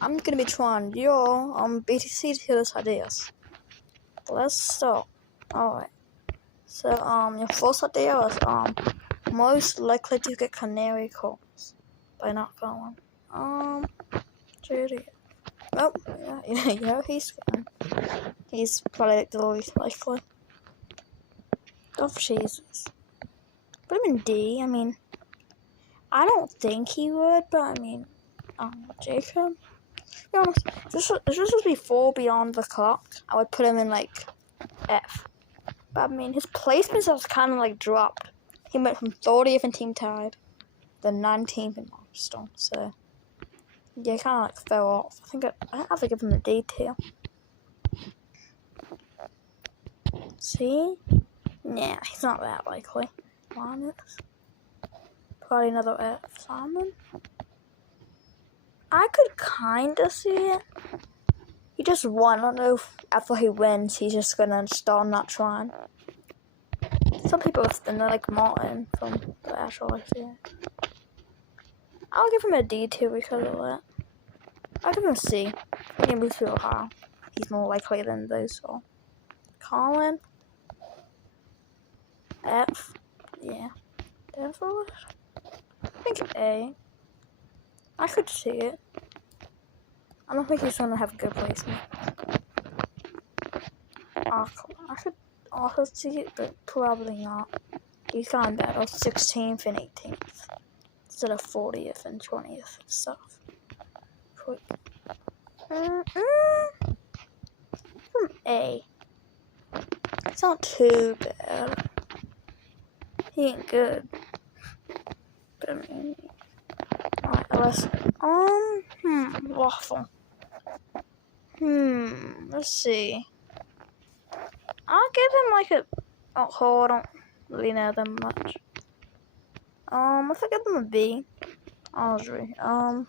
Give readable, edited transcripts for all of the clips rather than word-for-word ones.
I'm gonna be trying your BTC Taylor's ideas. Let's start. Alright. So your first idea was most likely to get Canary calls by not going. Judy. Oh, yeah, he's fine. He's probably like the least likely. Oh Jesus. Put him in D. I mean, I don't think he would, but I mean, Jacob. To be honest, this was before Beyond the Clock. I would put him in like F. But I mean, his placements have kind of like dropped. He went from 30th in Team Tide, then 19th in Milestone. So yeah, kind of like fell off. I have to give him a D tier. See? Nah, he's not that likely. Honest. Probably another F. Simon. I could kinda see it. He just won. I don't know if after he wins, he's just gonna start not trying. Some people they're like Martin from the actual life. Yeah. I'll give him a D tier because of that. I'll give him a C. I think he feel high. He's more likely than those all. Colin. F. Yeah. Therefore, I think A. I could see it. I don't think he's gonna have a good placement. I could also see it, but probably not. He's kind of bad. 16th and 18th instead of 40th and 20th and stuff. From A. It's not too bad. He ain't good. But I mean, alright, let's waffle. Let's see. I'll give him like a I don't really know them much. If I give him a B, Audrey. I'll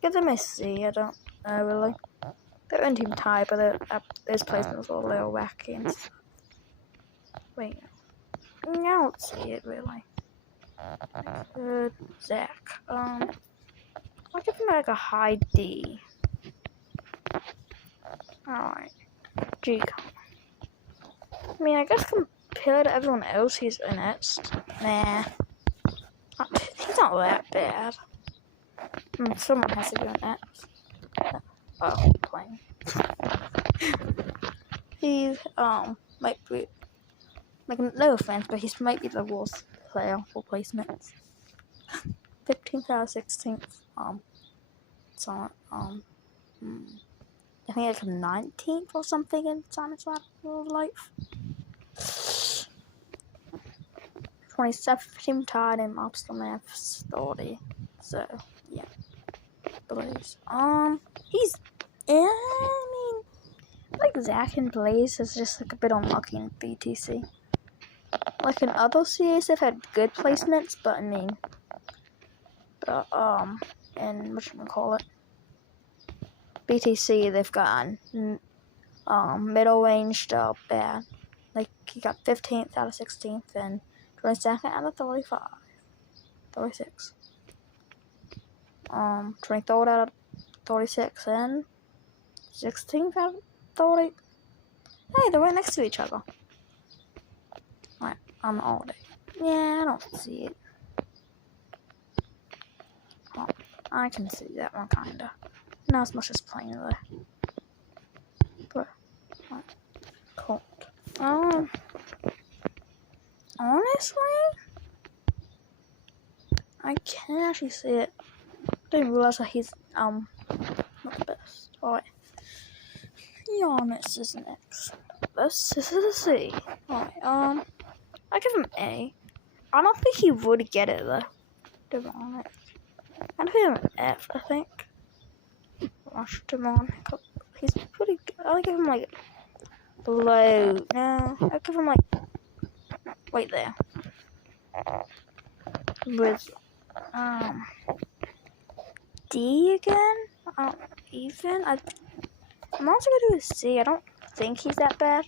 give them a C. I don't know really. They're in Team Tide, but those placements were a little wacky and stuff. Wait, I don't see it really. Zach. I'll give him like a high D. Alright. G. I mean, I guess compared to everyone else, he's the next. Nah. He's not that bad. Someone has to be an X. Oh, playing. He's, might be, like, no offense, but he might be the worst player for placements. 15th out of 16th. So, I think like 19th or something in Sonic's Real Life. 27th Team Tide and Mobster Maths 30. So, yeah. Blaze. He's, I mean, like Zach and Blaze is just like a bit unlucky in BTC. Like in other CAs, they've had good placements, but I mean, and whatchamacallit, BTC, they've gotten middle range to bad. Like he got 15th out of 16th and 22nd out of 35, 36. 23rd out of 36 and 16th out of 30. Hey, they're right next to each other. Right, all day. Yeah, I don't see it. Oh, I can see that one kinda. Not as much as playing though. But cool. Honestly, I can actually see it. Didn't realize that he's not the best. Alright. Giannis is next. This is a C. Alright, I give him A. I don't think he would get it though. To be honest. I'd give him an F, I think. Watch Demon. He's pretty good. I'll give him like low. No, I'll give him like right there. With D again? Even? I'm also gonna do a C. I don't think he's that bad.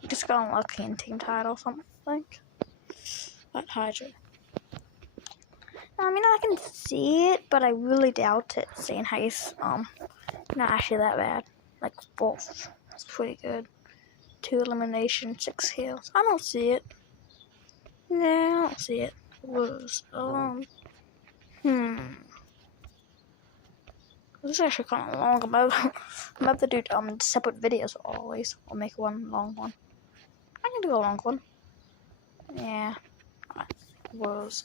He just got unlucky in Team Tide or something. Like Hydra. I mean, I can see it, but I really doubt it, seeing how he's, not actually that bad. Like, both. That's pretty good. 2 elimination, 6 heals. I don't see it. No, I don't see it. Was, This is actually kind of long. I'm about to do separate videos always. I'll make one long one. I can do a long one. Yeah. Was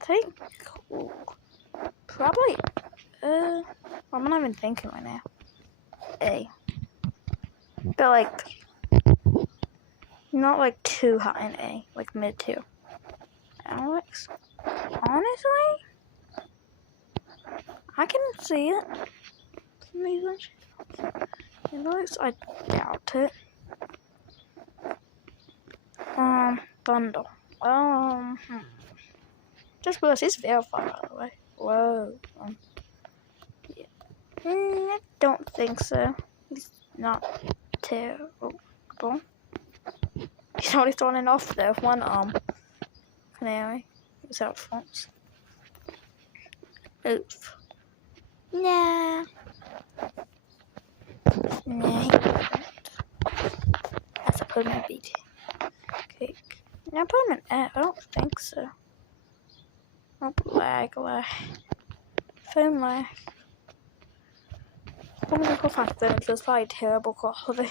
think probably I'm not even thinking right now. A. But like not like too high in A, like mid 2. Alex, honestly, I can see it. Alex, I doubt it. Bundle. Just because he's verified, by the way. Whoa. Yeah. I don't think so. He's not terrible. He's already starting off there with one Canary. His outfronts. Oof. Nah. Nah, he didn't. That's a permanent BT. Cake. No, permanent F. I don't think so. Oh, lag. Phone lag. I'm gonna go faster than it feels probably terrible quality.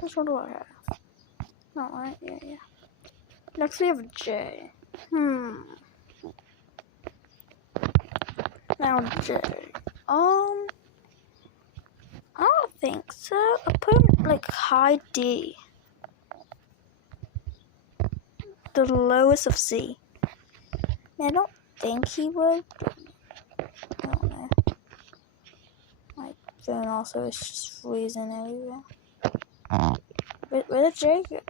Which one do I have? Not right, yeah. Next we have J. Now J. I don't think so. I put him like high D. The lowest of C. I don't think he would. I don't know. My phone also is just freezing everywhere. Where did Jay go?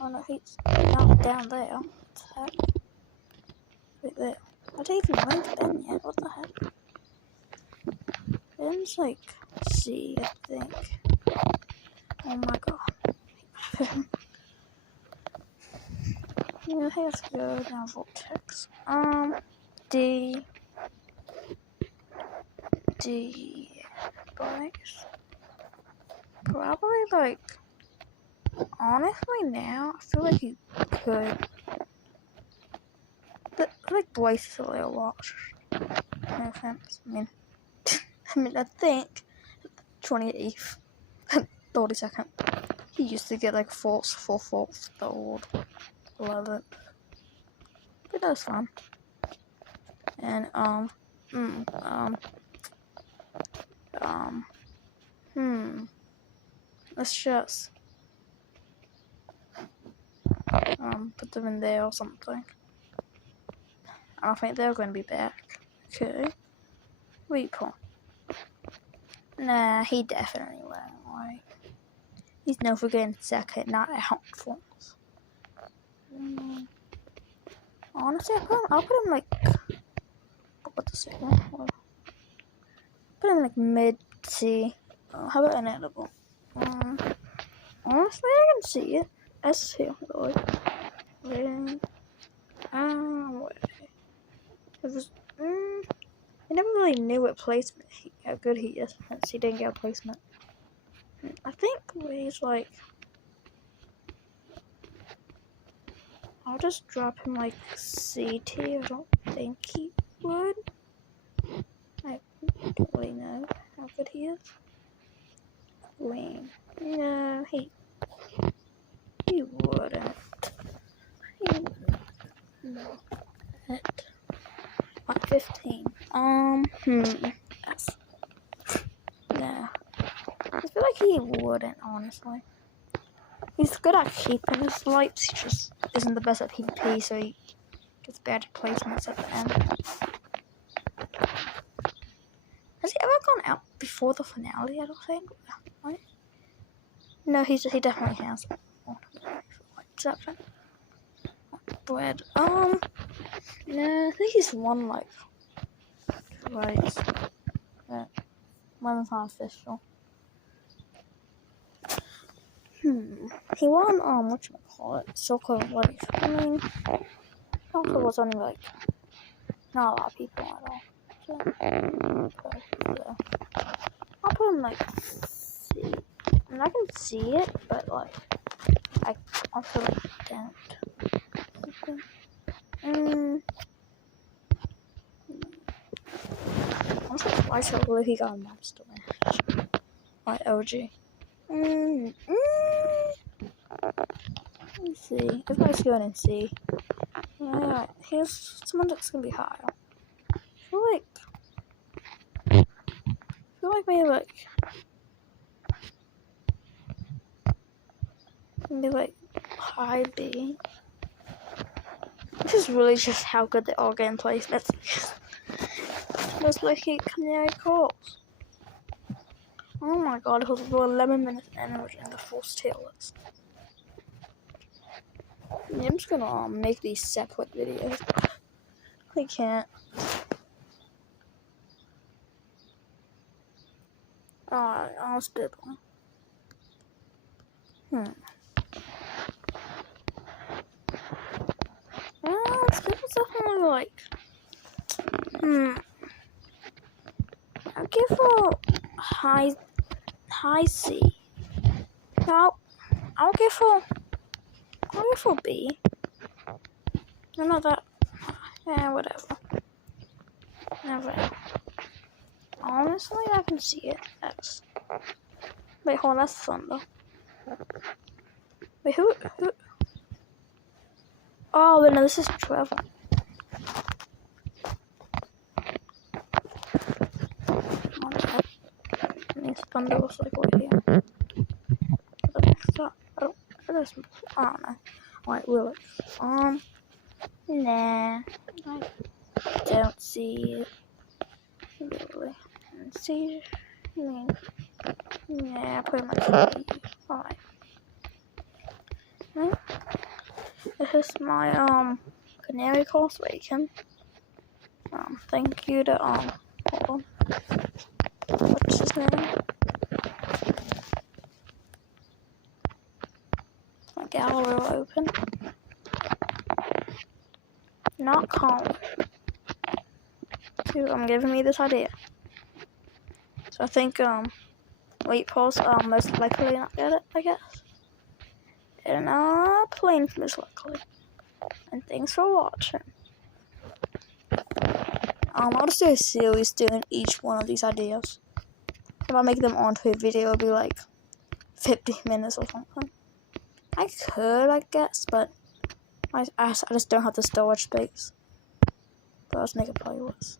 Oh no, he's not down there. What the heck? Wait there. I didn't even went to Ben yet. What the heck? Ben's like C, I think. Oh my god. Yeah, let's go down Vortex. D, bikes. Probably like, honestly now, I feel like you could. But I like Bryce is a little watch. No offense. I think 28th, 32nd. He used to get like 4th, 3rd, 11th. But that was fun. And let's just put them in there or something. I don't think they're going to be back. Okay. Repo. Nah, he definitely went right. He's known for getting second, not out fourth. Honestly, I'll put him like. What's the second one? Put him like mid C. How about an edible? Honestly, I can see it. S here, Lord. Wait. It was. I never really knew what placement, how good he is, since he didn't get a placement. I think he's like. I'll just drop him like C tier. I don't think he would. I don't really know how good he is. Green. No, he wouldn't. No. Like 15. Yes. No. I feel like he wouldn't, honestly. He's good at keeping his lights, he just isn't the best at PvP, so he gets bad placements at the end. Has he ever gone out before the finale? I don't think. Right? No, he definitely has. 7. Bread. No, I think he's won like twice. But one is not official. He won, whatchamacallit, Soccer Life. I mean, Soccer was only like, not a lot of people at all. So, I'll put him like, C. I mean, I can see it, but like, I also don't. I'm surprised how really he got a map store. Like OG. Let's see. If I was going and see. Yeah, here's someone that's gonna be higher. I feel like maybe like high B. This is really just how good they all game placements. Most likely Canary calls. Oh my god, it was about 11 minutes and we're in the first tail list. I'm just gonna make these separate videos. I can't. Alright, I'll spit one. Spit was definitely like. I'll give a high C. No, I'll give a B. I'm not that. Yeah, whatever. Never. Honestly, I can see it. That's. Wait, hold on, that's Thunder. Wait, who? Oh, wait, no, this is Trevor. Thunder was like right here. I don't know. Alright, Willis. Nah. I don't see it. Really. See, I mean, yeah, pretty much. Alright. Right. This is my, Canary call, so you can, thank you to, hold on. What's his name? My gallery will open. Not calm. See, giving me this idea. So I think, wait, pause, most likely not get it, I guess. And, planes most likely. And thanks for watching. I'll just do a series doing each one of these ideas. If I make them onto a video, it'll be like 50 minutes or something. I could, I guess, but I just don't have the storage space. But let's make a playlist.